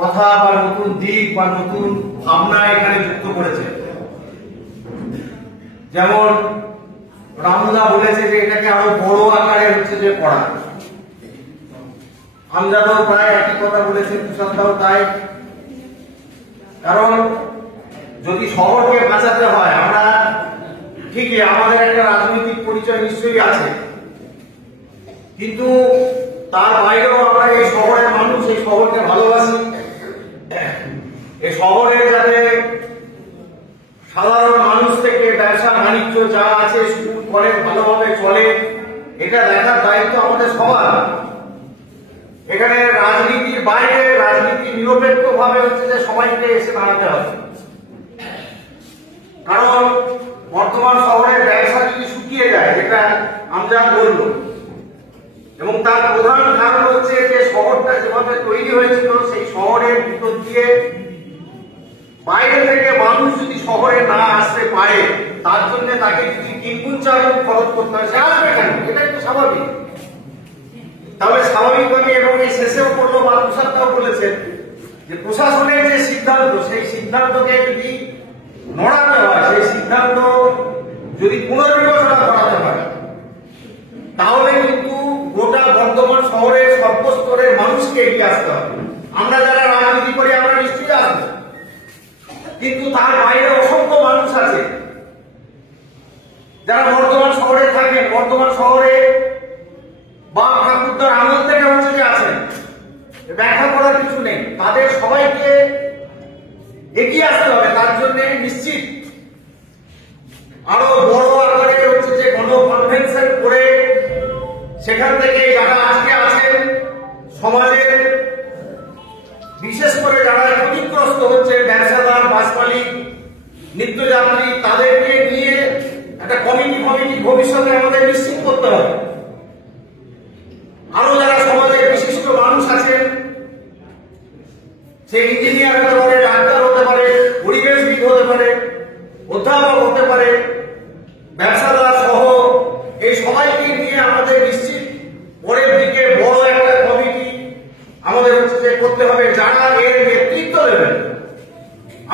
কথা বা নতুন দিক বা নতুন ভাবনা এখানে যুক্ত করেছে। যেমন রামদা বলেছে যে এটাকে আরো বড় আকারে হচ্ছে যে করা, আমজাদও প্রায় একই কথা বলেছে, তুষারদাও তাই। কারণ যদি শহরকে বাঁচাতে হয়, আমরা ঠিকই আমাদের একটা রাজনৈতিক পরিচয় নিশ্চয়ই আছে, কিন্তু তার বাইরেও আমরা এই শহরের মানুষ, এই শহরকে ভালোবাসি। এই শহরে যাতে সাধারণ মানুষ থেকে ব্যবসা বাণিজ্য যা আছে স্কুল কলেজ ভালোভাবে চলে, এটা দেখার দায়িত্ব আমাদের সবার। এখানে রাজনীতির বাইরে রাজনীতি নিরপেক্ষ ভাবে হচ্ছে যে সবাইকে এসে দাঁড়াতে হবে। কারণ বর্তমান শহরের ব্যবসা যদি শুকিয়ে যায়, যেটা আমজাদ বলল, এবং তার প্রধান কারণ হচ্ছে যে শহরটা যেভাবে তৈরি হয়েছিল, সেই শহরের ভিতর দিয়ে বাইরে থেকে মানুষ যদি শহরে না আসতে পারে, তার জন্য তাকে যদি তিনগুণ চারগুণ খরচ করতে হয়, সে আসবে কেন? এটা একটু স্বাভাবিক। তাহলে স্বাভাবিকভাবে, এবং এই শেষেও করলো বা তুষারটাও বলেছেন যে প্রশাসনের যে সিদ্ধান্ত, সেই সিদ্ধান্তকে যদি নড়াতে হয়, সেই সিদ্ধান্ত যদি পুনর্বিবেচনা করাতে হয়, তাহলে কিন্তু গোটা বর্ধমান শহরের সর্বস্তরের মানুষকে এগিয়ে আসতে হবে। আমরা যারা রাজনীতি করি আমরা নিশ্চয়ই আসবো, কিন্তু তার বাইরে অসংখ্য মানুষ আছে যারা বর্ধমান শহরে থাকেন, বর্ধমান শহরে বা ঠাকুরদার আমল থেকে হচ্ছে যে আছেন, ব্যাখ্যা করার কিছু নেই। তাদের সবাইকে এগিয়ে আসতে হবে। তার জন্য নিশ্চিত আরো বড় আকারে হচ্ছে যে গণ কনভেনশন করে সেখান থেকে যারা আজকে আছেন সমাজের, বিশেষ করে যারা ক্ষতিগ্রস্ত হচ্ছে, ব্যবসাদার, বাস মালিক, নিত্যযাত্রী, তাদেরকে নিয়ে একটা কমিটি ভবিষ্যতে আমাদের নিশ্চিত করতে হবে। আরো যারা সমাজের বিশিষ্ট মানুষ আছেন, সে ইঞ্জিনিয়ার হতে পারে, ডাক্তার হতে পারে, পরিবেশবিদ হতে পারে, অধ্যাপক হতে পারে, ব্যবসাদার সহ, এই সবাইকে নিয়ে আমাদের নিশ্চিত পরের দিকে বড় একটা কমিটি আমাদের হচ্ছে করতে হবে, যারা এর নেতৃত্ব দেবেন।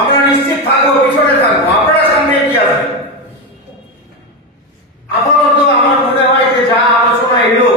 আমরা নিশ্চিত থাকবো, পিছনে থাকবো, আপনারা সামনে এগিয়ে আসবেন। আপাতত আমার মনে হয় যে যা আলোচনা এলো,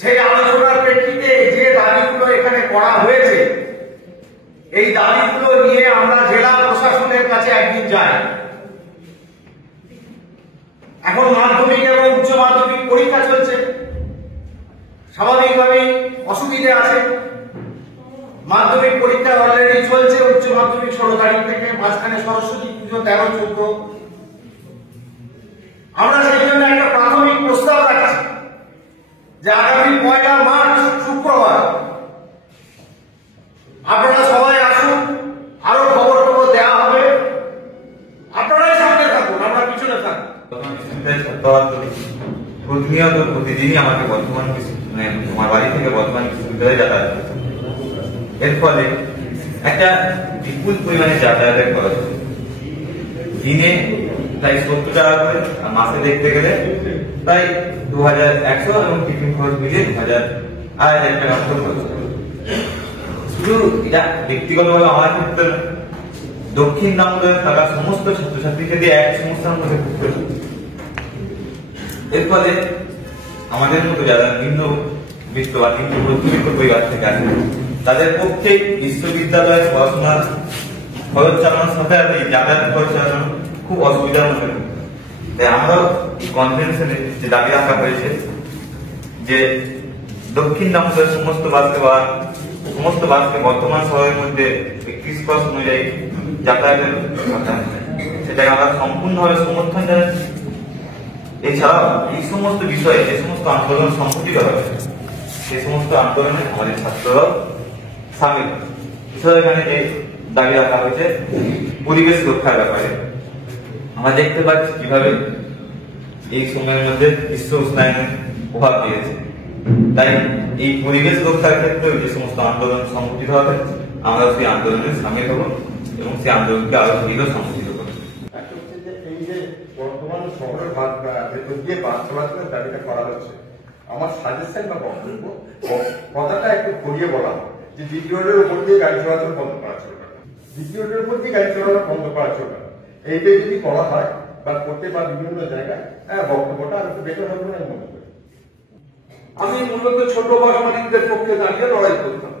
সেই আলোচনার প্রেক্ষিতে যে দাবিগুলো এখানে করা হয়েছে, এই দাবিগুলো নিয়ে আমরা জেলা প্রশাসনের কাছে একদিন যাই। এখন মাধ্যমিক এবং উচ্চ মাধ্যমিক পরীক্ষা চলছে, স্বাভাবিকভাবেই অসুবিধে আছে। মাধ্যমিক পরীক্ষা অলরেডি চলছে, উচ্চ মাধ্যমিক 16 তারিখ থেকে, মাঝখানে সরস্বতী পুজো 13-14। আমরা সেই জন্য একটা প্রাথমিক প্রস্তাব রাখছি যে আগামী 1 মার্চ শুক্রবার আপনারা সবাই আসুন, আরো খবর দেওয়া হবে, আপনারাই সামনে থাকুন, আমরা পিছনে থাকুন। প্রতিনিয়ত প্রতিদিনই আমাকে বর্ধমান আমার বাড়ি থেকে বর্ধমান বিশ্ববিদ্যালয়ে যাতায়াত করতে, এর ফলে একটা বিপুল পরিমাণে যাতায়াতের খরচ, দিনে প্রায় 70 টাকা করে, আর মাসে দেখতে গেলে প্রায় 2100 এবং টিফিন খরচ মিলিয়ে 2000 টাকা মতো খরচ। শুধু এটা ব্যক্তিগতভাবে আমার ক্ষেত্রে দক্ষিণ দামোদরে থাকা সমস্ত ছাত্রছাত্রীকে দিয়ে এক সমস্যার মধ্যে ভুগতে হবে। এর ফলে আমাদের মতো যারা নিম্নবিত্ত বা নিম্ন মধ্যবিত্ত পরিবার থেকে আসে, তাদের পক্ষে বিশ্ববিদ্যালয়ে পড়াশোনার খরচ চালানোর সাথে সাথে যাতায়াত খরচ চালানো খুব অসুবিধার মধ্যে। তাই আমরাও কনভেনশনে যে দাবি রাখা হয়েছে যে দক্ষিণ দামোদরের সমস্ত বাসকে বর্তমান শহরের মধ্যে 31 অনুযায়ী যাতায়াতের কথা, সেটাকে আমরা সম্পূর্ণভাবে সমর্থন জানাচ্ছি। এছাড়াও এই সমস্ত বিষয়ে যে সমস্ত আন্দোলন সংঘটিত হয়েছে, সেই সমস্ত আন্দোলনে আমাদের ছাত্ররাও সামিল। এছাড়াও এখানে যে দাবি রাখা হয়েছে পরিবেশ রক্ষার ব্যাপারে, আমরা দেখতে পাচ্ছি কিভাবে এই সময়ের মধ্যে বিশ্ব উষ্ণায়নের প্রভাব দিয়েছে। তাই এই পরিবেশ রক্ষার ক্ষেত্রে যে সমস্ত আন্দোলন সংঘটিত হবে, আমরা সেই আন্দোলনে সামিল হব এবং সেই আন্দোলনকে আরো দৃঢ় সংগঠিত করব। এই যে বর্তমান শহরের ভেতর দিয়ে বাস চলাচলের দাবিটা করা হচ্ছে, আমার সাজেশন বা বক্তব্য কথাটা একটু ঘুরিয়ে বলা হবে। যে দ্বিতীয় রোডের উপর দিয়ে গাড়ি চলাচল বন্ধ করা ছিল না, দ্বিতীয় রোডের উপর দিয়ে গাড়ি চলাচল বন্ধ করা ছিল না। এইটাই যদি করা হয় বা করতে পারে বিভিন্ন জায়গায়, বক্তব্যটা আর একটু বেটার হবে না মনে করি। আমি মূলত ছোট বাস মালিকদের পক্ষে দাঁড়িয়ে লড়াই করতাম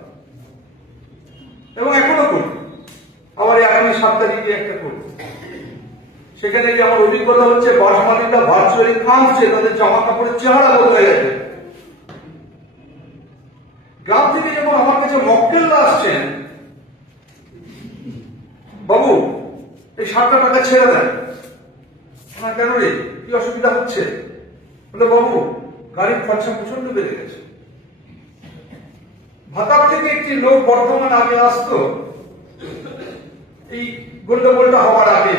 এবং এখনো করি, আবার আগামী 7 তারিখে একটা করব। সেখানে যে আমার অভিজ্ঞতা হচ্ছে বাস মালিকরা ভার্চুয়ালি কাঁদছে, তাদের জামা কাপড়ের চেহারা বদলে গেছে। গ্রাম থেকে যখন আমার কাছে মক্কেলরা আসছেন, বাবু এই 7টা টাকা ছেড়ে দেন, আমার কেন রে, কি অসুবিধা হচ্ছে? বলে বাবু গাড়ির খরচা প্রচন্ড বেড়ে গেছে। ভাতার থেকে একটি লোক বর্ধমানে আগে আসতো, এই গন্ডগোলটা হওয়ার আগে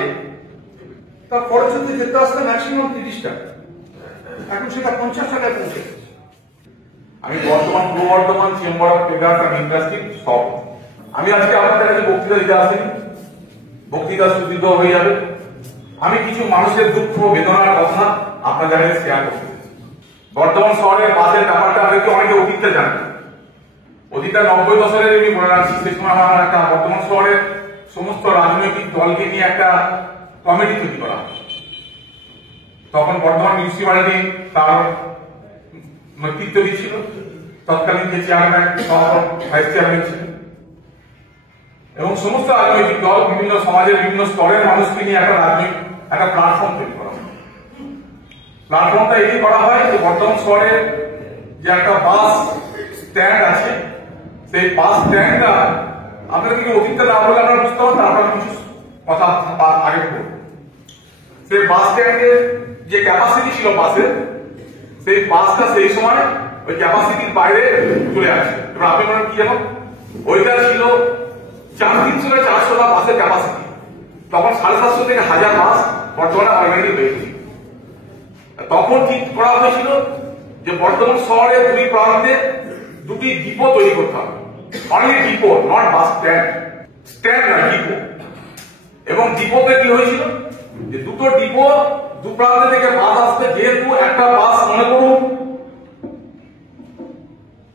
তার খরচ হতে যেতে আসতো ম্যাক্সিমাম 30 টাকা, এখন সেটা 50 টাকায় পৌঁছে গেছে। আমি বর্তমান পূর্ব Bardhaman chamber of traders and industry সব। আমি আজকে আপনাদের কাছে বক্তৃতা দিতে আসিনি, বক্তৃতা সুদীর্ঘ হয়ে যাবে। আমি কিছু মানুষের দুঃখ বেদনার কথা আপনাদের কাছে শেয়ার করতে চাই। বর্তমান শহরের বাসের ব্যাপারটা হয়তো অনেকে অতীতে জানেন। অতীতে 90 দশকের আমি বলে রাখছি, সে সময় আমার একটা বর্তমান শহরের সমস্ত রাজনৈতিক দলকে নিয়ে একটা কমিটি তৈরি করা হয়। তখন বর্তমান মিউনিসিপ্যালিটি তার নেতৃত্ব দিচ্ছিল, তৎকালীন যে চেয়ারম্যান ভাইস চেয়ারম্যান ছিলেন, এবং সমস্ত রাজনৈতিক দল বিভিন্ন সমাজের বিভিন্ন স্তরের মানুষকে নিয়ে একটা প্ল্যাটফর্ম তৈরি করা হয়। প্ল্যাটফর্মটা এই করা হয় যে বর্তমান শহরের যে একটা বাস স্ট্যান্ড আছে, সেই বাস স্ট্যান্ডটা আপনাদের কিছু অতীতে না বলে আপনারা বুঝতে পারেন, তারপর কিছু কথা আগে করব। সেই বাস স্ট্যান্ডের যে ক্যাপাসিটি ছিল বাসের, সেই বাসটা সেই সময় ওই ক্যাপাসিটির বাইরে চলে আসে। এবার আপনি বলেন কি যেমন ওইটা ছিল 400 বাসের ক্যাপাসিটি, তখন 750 থেকে 1000 বাস বর্তমানে অলরেডি হয়েছে। তখন ঠিক করা হয়েছিল যে বর্তমান শহরের 2 প্রান্তে 2টি ডিপো তৈরি করতে হবে। Only depot, not bus stand, stand নয় ডিপো। এবং ডিপোতে কি হয়েছিল যে 2টো ডিপো 2 প্রান্ত থেকে বাস আসবে, যেহেতু একটা বাস মনে করুন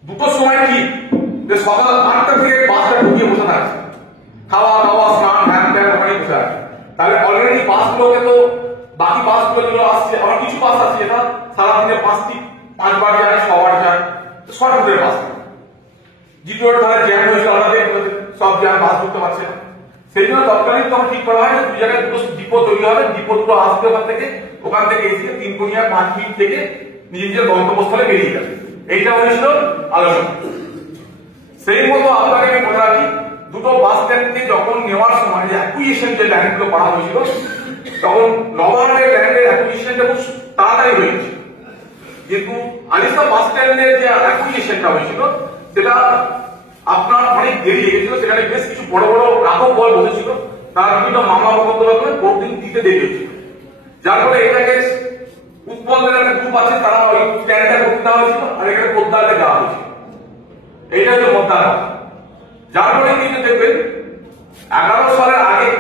2টোর সময় কি যে সকাল 8টা থেকে বাসটা ঢুকিয়ে বসে থাকছে, খাওয়া দাওয়া স্নান হ্যান ত্যান ওখানে বসে আছে। তাহলে অলরেডি বাসগুলোকে তো বাকি বাসগুলো যেগুলো আসছে, আবার কিছু বাস আছে যেটা সারাদিনে 5বার যায় 6বার যায়, শর্ট রুটের বাস। দ্বিতীয় ধারে জ্যাম হয়েছে, অলরেডি সব জ্যাম বাস ঢুকতে পারছে না। সেই জন্য তৎকালীন তখন ঠিক করা হয় যে 2 জায়গায় 2টো ডিপো তৈরি হবে, ডিপো দুটো আসবে ওখান থেকে এসে 3 কোণিয়া 5 মিনিট থেকে নিজের গন্তব্যস্থলে বেরিয়ে যাবে। এইটা হয়েছিল আলোচনা। সেই মতো আপনাকে আমি বলে রাখি, 2টো বাস স্ট্যান্ডকে যখন নেওয়ার সময় যে অ্যাকুইজিশন যে ল্যান্ডগুলো করা হয়েছিল, তখন নবান্নের ল্যান্ডের অ্যাকুইজিশনটা খুব তাড়াতাড়ি হয়েছে। কিন্তু আলিশা বাস স্ট্যান্ডের যে অ্যাকুইজিশনটা হয়েছিল সেটা আপনার অনেক দেরি লেগেছিল। সেখানে বেশ কিছু বড় বড় রাঘব বল বসেছিল, তারা বিভিন্ন মামলা মোকদ্দমা করে ভোট দিন দিতে দেরি হয়েছিল। যার ফলে এটাকে উৎপন্নের একটা গ্রুপ আছে, তারা ওই স্ট্যান্ডটা করতে দেওয়া হয়েছিল, আর এখানে পোদ্দারকে দেওয়া হয়েছিল। এইটা হচ্ছে পোদ্দার। যার ফলে কিন্তু দেখবেন 11 সালের আগে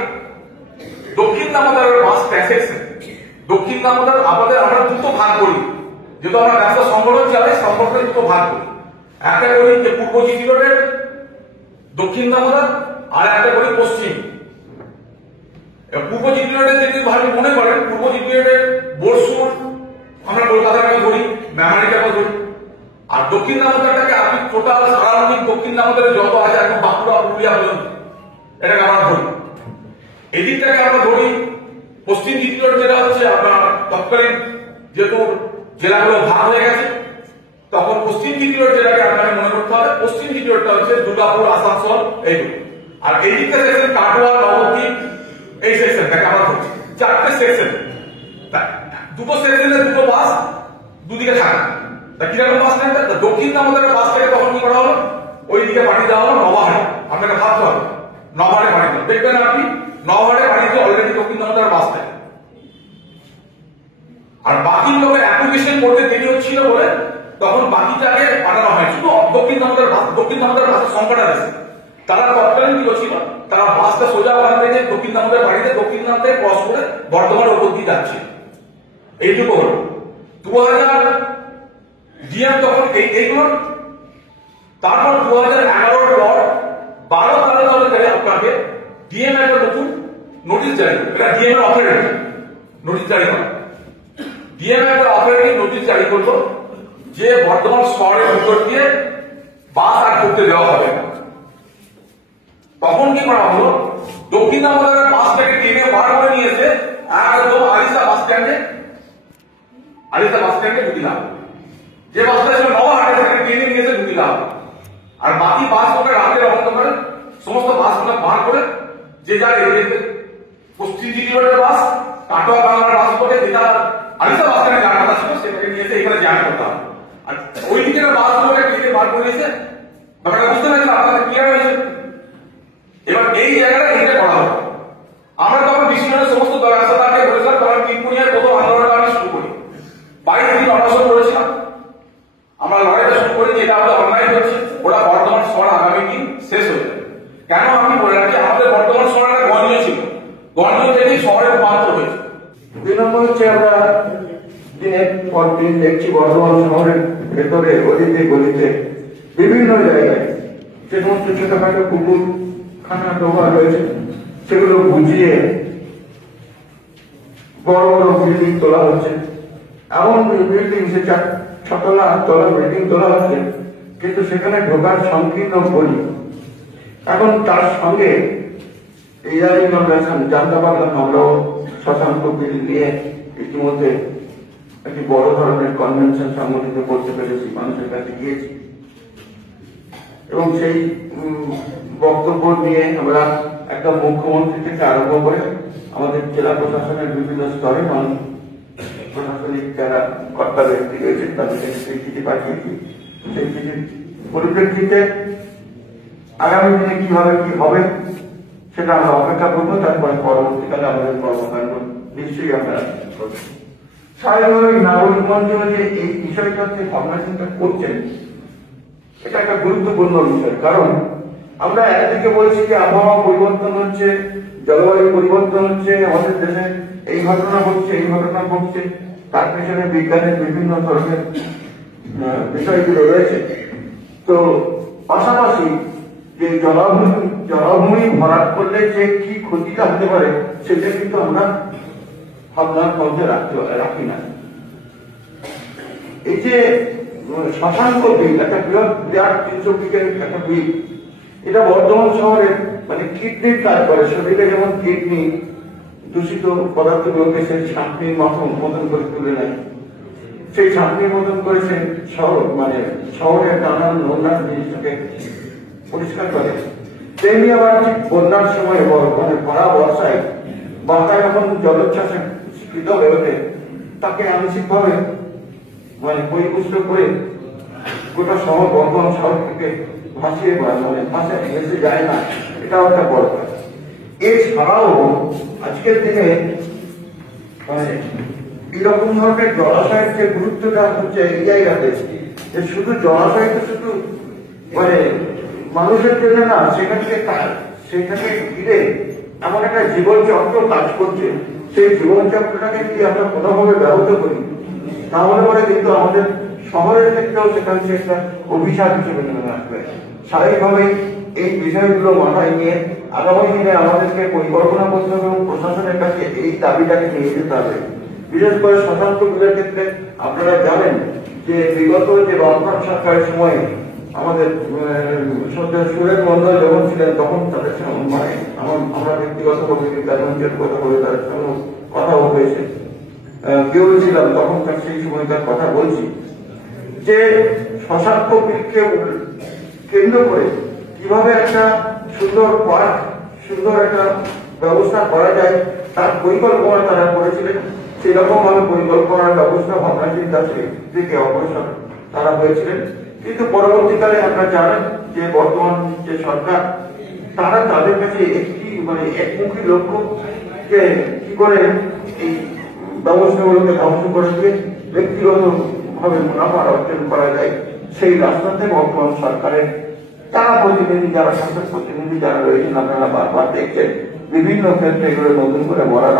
দক্ষিণ দামোদরের বাস প্যাসেজ, দক্ষিণ দামোদর আমাদের আমরা 2টো ভাগ করি, যেহেতু আমরা ব্যবসা সংগঠন চালাই, সম্পর্কে 2টো ভাগ করি। একটা করি যে পূর্ব জিটি রোডের দক্ষিণ দামোদর, আর একটা করি পশ্চিম। পূর্ব জিটি রোডের যদি ভালো মনে করেন, পূর্ব জিটি রোডের বোরসুর আমরা কলকাতাকে ধরি, মেমারিটাকে ধরি, আর দক্ষিণ দামোদরটাকে আপনি টোটাল সারাদিন দক্ষিণ দামোদরের যত আছে এখন বাঁকুড়া পুরুলিয়া পর্যন্ত এটাকে আমরা ধরি। এদিকটাকে আমরা ধরি পশ্চিম জিটি রোড, যেটা হচ্ছে আপনার তৎকালীন যেহেতু জেলাগুলো ভাগ হয়ে গেছে, তখন পশ্চিম জিটি রোড যেটাকে আপনাকে মনে করতে হবে, পশ্চিম জিটি রোডটা হচ্ছে দুর্গাপুর, আসানসোল এইগুলো। আর এই দিকটা সেকশন কাটোয়া, নবদ্বীপ, এই সেকশনটাকে আমরা ধরছি। 4টে সেকশন, 2টো সেকশনে 2টো বাস দুদিকে থাকে। তা কিরকম বাস স্ট্যান্ড? দক্ষিণ দামোদরের বাস থেকে তখন কি করা হলো, ওই দিকে পাঠিয়ে দেওয়া হলো নবাহারে। আপনাকে ভাবতে হবে নবাহারে পাঠিয়ে দেওয়া, দেখবেন আপনি নবাহারে পাঠিয়ে দিয়ে অলরেডি দক্ষিণ দামোদরের বাস থাকে। আর বাকি লোকের অ্যাপ্লিকেশন করতে দেরি হচ্ছিল বলে তখন বাকিটাকে পাঠানো হয়, শুধু দক্ষিণ দামোদরের বাসের সংখ্যাটা বেশি। তারা তৎকালীন কি ছিল, তারা বাসটা সোজা ওখান থেকে দক্ষিণ দামোদরের বাড়িতে দক্ষিণ দাম থেকে ক্রস করে বর্ধমানের উপর দিয়ে যাচ্ছে। এইটুকু হলো 2000 ডিএম তখন এইগুলো। তারপর 2011-এর পর জারি করবে, এটা ডিএম এর অথরিটি নোটিশ জারি করা। ডিএম এর অথরিটি নোটিশ জারি করলো যে বর্ধমান শহরের ভিতর দিয়ে বাস আর করতে দেওয়া হবে না। তখন কি করা হলো, দক্ষিণ দামোদরের বাসটাকে টেনে বার করে নিয়েছে একদম আরিসা বাস স্ট্যান্ডে ঢুকিলাম। যে বাসটা ছিল নবাহাটে সেখানে টেনে নিয়েছে ঢুকিলাম। আর বাকি বাসগুলোকে রাতের অন্ধকারে সমস্ত বাসগুলো বার করে যে যার এরিয়াতে পশ্চিম জিটি রোডের বাস, কাটোয়া বাংলার বাস করে যেটা আরিসা বাস স্ট্যান্ডে যার কথা ছিল সেটাকে নিয়েছে এখানে জ্যাম করতাম। আর ওই দিকের বাসগুলোকে টেনে বার করে নিয়েছে। ব্যাপারটা বুঝতে পেরেছেন আপনাদের ক্লিয়ার হয়েছে? এবার এই জায়গাটা ঘিরে করা হবে। আমরা তখন বিশ্বজনের সমস্ত ব্যবসাদারকে বলেছিলাম, তখন তিনপুরিয়ার প্রথম আন্দোলনটা আমি শুরু করি। 22 দিন অনশন করেছিলাম। আমরা লড়াইটা শুরু করি যে এটা আমাদের অন্যায় হচ্ছে, ওরা বর্তমান শহর আগামী দিন শেষ হয়ে যাবে। কেন আমি বলে রাখি, আমাদের বর্তমান শহরটা গঞ্জ ছিল, গঞ্জ থেকেই শহরে রূপান্তর হয়েছে। 2 নম্বর হচ্ছে আমরা দিনের পর দিন দেখছি বর্ধমান শহরের ভেতরে অলিতে গলিতে বিভিন্ন জায়গায় যে সমস্ত ছোটখাটো কুকুর খানা ডোবা রয়েছে সেগুলো বুঝিয়ে বড় বড় বিল্ডিং তোলা হচ্ছে। এমন বিল্ডিং সে 6 তলা 8 তলা বিল্ডিং তোলা হচ্ছে, কিন্তু সেখানে ঢোকার সংকীর্ণ বলি। এখন তার সঙ্গে ইদানিং আমরা জানতে পারলাম, আমরাও শশাঙ্ক বিল নিয়ে ইতিমধ্যে একটি বড় ধরনের কনভেনশন সংগঠিত করতে পেরেছি, মানুষের কাছে গিয়েছি এবং সেই বক্তব্য নিয়ে আমরা একটা মুখ্যমন্ত্রী থেকে আরম্ভ করে আমাদের জেলা প্রশাসনের বিভিন্ন স্তরে মানুষ প্রশাসনিক যারা কর্তা ব্যক্তি রয়েছে তাদেরকে সেই চিঠি পাঠিয়েছি। সেই চিঠির পরিপ্রেক্ষিতে আগামী দিনে কিভাবে কি হবে সেটা আমরা অপেক্ষা করবো। তারপরে পরবর্তীকালে আমাদের কর্মকাণ্ড নিশ্চয়ই আমরা স্বাভাবিকভাবে নাগরিক মঞ্চ যে এই বিষয়টা যে ভাবনা চিন্তা করছেন এটা একটা গুরুত্বপূর্ণ বিষয়। কারণ আমরা একদিকে বলছি যে আবহাওয়া পরিবর্তন হচ্ছে, জলবায়ু পরিবর্তন হচ্ছে, আমাদের দেশে এই ঘটনা ঘটছে এই ঘটনা ঘটছে, তার পেছনে বিজ্ঞানের বিভিন্ন ধরনের বিষয়গুলো রয়েছে। তো পাশাপাশি যে জলাভূমি ভরাট করলে যে কি ক্ষতিটা হতে পারে সেটা কিন্তু আমরা ভাবনার মধ্যে রাখি না। এই যে শশাঙ্ক বিল, একটা বিরাট 300 বিঘের একটা বিল, এটা বর্ধমান শহরের মানে কিডনির কাজ করে। শরীরে যেমন কিডনি দূষিত পদার্থগুলোকে সে ছাঁকনির মতন করে তুলে নেয়, সেই ছাঁকনির মতন করে সে শহরের নানান নোংরা জিনিসটাকে পরিষ্কার করে। তেমনি আবার ঠিক বন্যার সময় মানে ভরা বর্ষায় বাঁকা যখন জলোচ্ছ্বাসে স্ফীত হয়ে ওঠে তাকে আংশিকভাবে মানে পরিপুষ্ট করে গোটা শহর বর্ধমান শহর থেকে ভাসিয়ে ভাষায় ভেসে যায় না, এটাও একটা বড় কাজ। এছাড়াও আজকের দিনে মানে এরকম ধরনের জলাশয়ের যে গুরুত্বটা হচ্ছে এই জায়গাতে, যে শুধু জলাশয় তো শুধু মানে মানুষের জন্য না, সেখানে ঘিরে এমন একটা জীবনচক্র কাজ করছে। সেই জীবনচক্রটাকে যদি আমরা কোনোভাবে ব্যবহৃত করি তাহলে পরে কিন্তু আমাদের শহরের ক্ষেত্রেও সেটা হচ্ছে একটা অভিশাপ হিসেবে নেমে আসবে। স্বাভাবিকভাবেই এই বিষয়গুলো মাথায় নিয়ে আগামী দিনে আমাদেরকে পরিকল্পনা করতে হবে এবং প্রশাসনের কাছে এই দাবিটাকে নিয়ে যেতে হবে। বিশেষ করে শশাঙ্ক বিলের ক্ষেত্রে আপনারা জানেন যে বিগত যে বামফ্রন্ট সরকারের সময় আমাদের সুরেন মন্ডল যখন ছিলেন তখন তাদের মানে আমরা ব্যক্তিগতভাবে বিজ্ঞানের কথা বলে তাদের সঙ্গে কথাও হয়েছে, কেউ ছিলাম তখন তার সেই সময়কার কথা বলছি যে শশাঙ্ক বিলকে কেন্দ্র করে কিভাবে একটা সুন্দর পার্ক, সুন্দর একটা ব্যবস্থা করা যায় তার পরিকল্পনা তারা করেছিলেন। সেই রকম ভাবে পরিকল্পনার ব্যবস্থা ভাবনা চিন্তা থেকে অগ্রসর তারা হয়েছিলেন। কিন্তু পরবর্তীকালে আপনারা জানেন যে বর্তমান যে সরকার তারা তাদের কাছে একটি মানে একমুখী লক্ষ্যকে কি করে এই ব্যবস্থাগুলোকে ধ্বংস করে দিয়ে ব্যক্তিগত ভাবে মুনাফা অর্জন করা যায় সেই রাস্তাতে বর্তমান সরকারের তারা প্রতিনিধি যারা শাসক প্রতিনিধি যারা রয়েছেন আপনারা বারবার দেখছেন বিভিন্ন ক্ষেত্রে এগুলো নতুন করে বলা